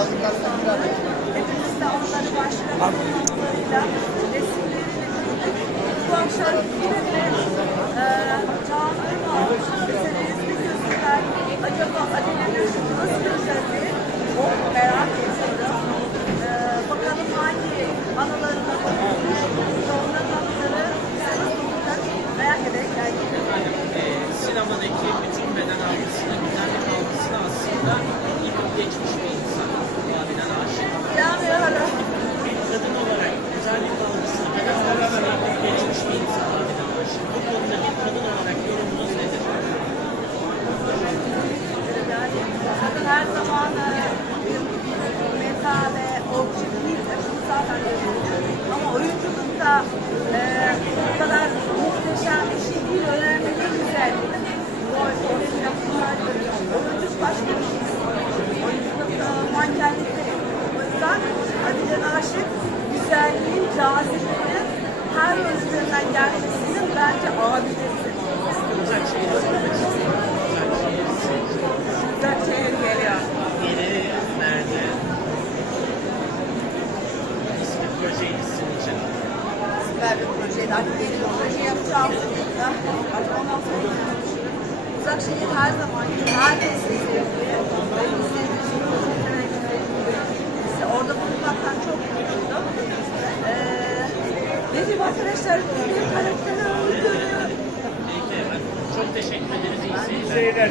Hepimiz de onları başlıklarıyla resimleriyle bu akşam yine de e, Çağatay'ın almış meselesi gözünden acaba Adile'nin nasıl gözlendi o merak ediyorum. E, bakalım hangi anılarına bakılmış, onların anıları bize nasıl olacak merak ederek geldik. e, sinemadaki bütün beden algısını, güzellik algısını aslında yıkıp geçmiş bir insan. Abiden aşık. Ya merhaba. Bir kadın olarak güzellik algısını, beden algısını yıkıp geçmiş bir insan abiden aşık. Bu konuda bir kadın olarak yorumunuz nedir? Zaten her zaman e, meta ve objektif zaten. Ama oyunculukta e, Naşit güzelliğin, cazibenin her özlerinden gelmesinin bence abidesi. Uzak şehir sizce. Güzel şehir geliyor. Yeni nerede? İsmi için. süper bir projeydi. Artık yeni bir proje yapacağım. Artık ondan sonra konuşuruz. Uzak şehir her zaman herkesin sevdiği diyeyim arkadaşlar, bir karakteri öldürdü. Peki efendim. Çok teşekkür ederiz. İyi seyirler.